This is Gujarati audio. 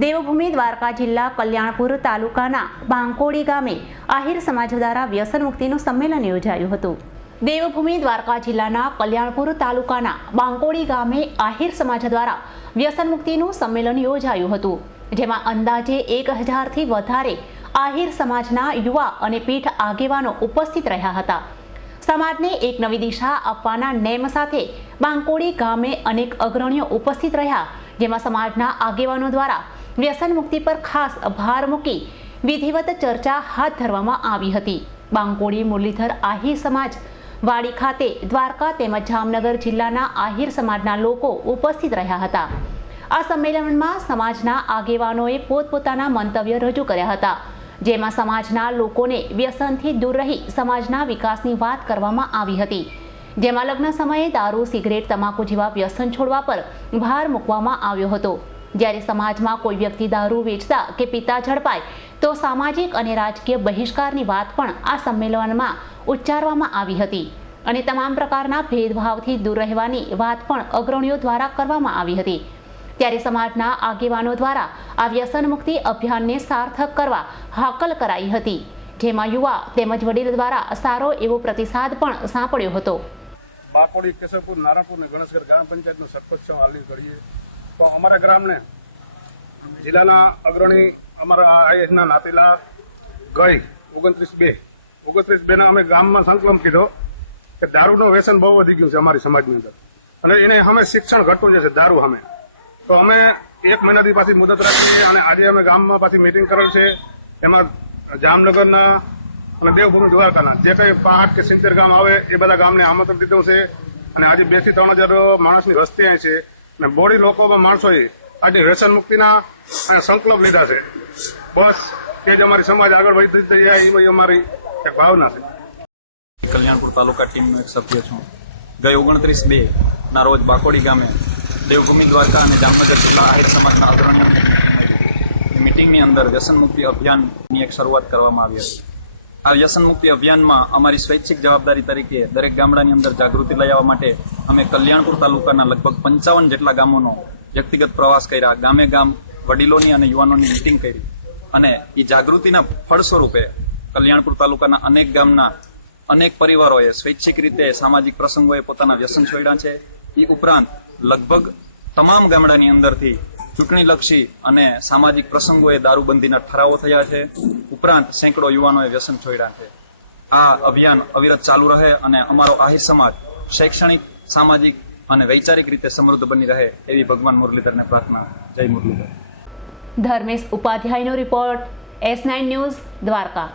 દેવભૂમિ દ્વારકા જિલ્લા કલ્યાણપુર તાલુકાના બાંકોડી ગામે આહિર સમાજ દ્વારા વ્યસન મુક્તિનું સંમેલન યોજાયું હતું। દેવભૂમિ દ્વારકા જિલ્લાના કલ્યાણપુર તાલુકાના બાંકોડી ગામે આહિર સમાજ દ્વારા વ્યસન મુક્તિનું સંમેલન યોજાયું હતું, જેમાં અંદાજે 1000 થી વધારે આહિર સમાજના યુવા અને પીઠ આગેવાનો ઉપસ્થિત રહ્યા હતા। સમાજને એક નવી દિશા આપવાના નેમ સાથે બાંકોડી ગામે અનેક અગ્રણીઓ ઉપસ્થિત રહ્યા, જેમાં સમાજના આગેવાનો દ્વારા વ્યસન મુક્તિ પર ખાસ ભાર મૂકી વિધિવત ચર્ચા હાથ ધરવામાં આવી હતી। બાંકોડી મુરલીધર આહિર સમાજ વાડી ખાતે દ્વારકા તેમજ જામનગર જિલ્લાના આહિર સમાજના લોકો ઉપસ્થિત રહ્યા હતા। આ સંમેલનમાં સમાજના આગેવાનોએ પોતપોતાના મંતવ્ય રજૂ કર્યા હતા, જેમાં સમાજના લોકોને વ્યસનથી દૂર રહી સમાજના વિકાસની વાત કરવામાં આવી હતી, જેમાં લગ્ન સમયે દારૂ, સિગરેટ, તમાકુ જેવા વ્યસન છોડવા પર ભાર મૂકવામાં આવ્યો હતો। જ્યારે સમાજમાં કોઈ વ્યક્તિ દારૂ વેચતા કે પીતા ઝડપાય તો સામાજિક અને રાજકીય બહિષ્કારની વાત પણ આ સંમેલનમાં ઉચ્ચારવામાં આવી હતી અને તમામ પ્રકારના ભેદભાવથી દૂર રહેવાની વાત પણ અગ્રણીઓ દ્વારા કરવામાં આવી હતી। ત્યારે સમાજના આગેવાનો દ્વારા આ વ્યસન મુક્તિ અભિયાનને સાર્થક કરવા હાકલ કરાઈ હતી, જેમાં યુવા તેમજ વડીલ દ્વારા સારો એવો પ્રતિસાદ પણ સાંપડ્યો હતો। બાકોડી, કેશવપુર, નારાયણપુર ને ગણેશગઢ ગ્રામ પંચાયતનો સરપંચ છું હાલની ઘડીએ। તો અમારા ગ્રામને જિલ્લાના અગ્રણી અમારા આઈએસના નાતીલા ગઈ 29/2 અમે ગામમાં સંકલ્પ કીધો કે દારૂનું વ્યસન બહુ વધી ગયું છે અમારી સમાજની અંદર, અને એને અમે શિક્ષણ ઘટતું જશે દારૂ અમે। તો અમે 1 મહિનાથી પાછી મુદત રાખી અને આજે અમે ગામમાં પાછી મીટિંગ કરેલ છે। એમાં જામનગરના અને દેવભૂમિ દ્વારકાના જે કંઈ 5 કે 70 ગામ આવે એ બધા ગામને આમંત્રણ દીધું છે, અને આજે 2 થી 3 હજાર માણસની વસ્તી અહીં છે, અને બોડી લોકોમાં માણસોએ આજે વ્યસન મુક્તિના સંકલ્પ લીધા છે। બસ કે જ અમારી સમાજ આગળ વધી જાય એવી અમારી એક ભાવના છે। કલ્યાણપુર તાલુકા ટીમનો એક સભ્ય છું। ગઈ 29/2 ના રોજ બાકોડી ગામે દેવભૂમિ દ્વારકા અને જામનગર જિલ્લા આહિર સમાજના અગ્રણીઓની મીટિંગની અંદર વ્યસન મુક્તિ અભિયાનની એક શરૂઆત કરવામાં આવી હતી। આ વ્યસન મુક્તિ અભિયાનમાં અમારી સ્વૈચ્છિક જવાબદારી તરીકે દરેક ગામડાની અંદર જાગૃતિ લઈ આવવા માટે અમે કલ્યાણપુર તાલુકાના લગભગ 55 જેટલા ગામોનો વ્યક્તિગત પ્રવાસ કર્યા, ગામે ગામ વડીલોની અને યુવાનોની મીટિંગ કરી, અને એ જાગૃતિના ફળ સ્વરૂપે કલ્યાણપુર તાલુકાના અનેક ગામના અનેક પરિવારોએ સ્વૈચ્છિક રીતે સામાજિક પ્રસંગોએ પોતાના વ્યસન છોડ્યા છે। એ ઉપરાંત લગભગ તમામ ગામડાની અંદરથી ચૂંટણીલક્ષી અને સામાજિક પ્રસંગોએ દારૂબંધીના ઠરાવો થયા છે। ઉપરાંત સેંકડો યુવાનોએ વ્યસન છોડ્યા છે। આ અભિયાન અવિરત ચાલુ રહે અને અમારો આહિર સમાજ શૈક્ષણિક, સામાજિક અને વૈચારિક રીતે સમૃદ્ધ બની રહે એવી ભગવાન મુરલીધરને પ્રાર્થના। જય મુરલીધર। ધર્મેશ ઉપાધ્યાયનો રિપોર્ટ, S9 ન્યૂઝ, દ્વારકા।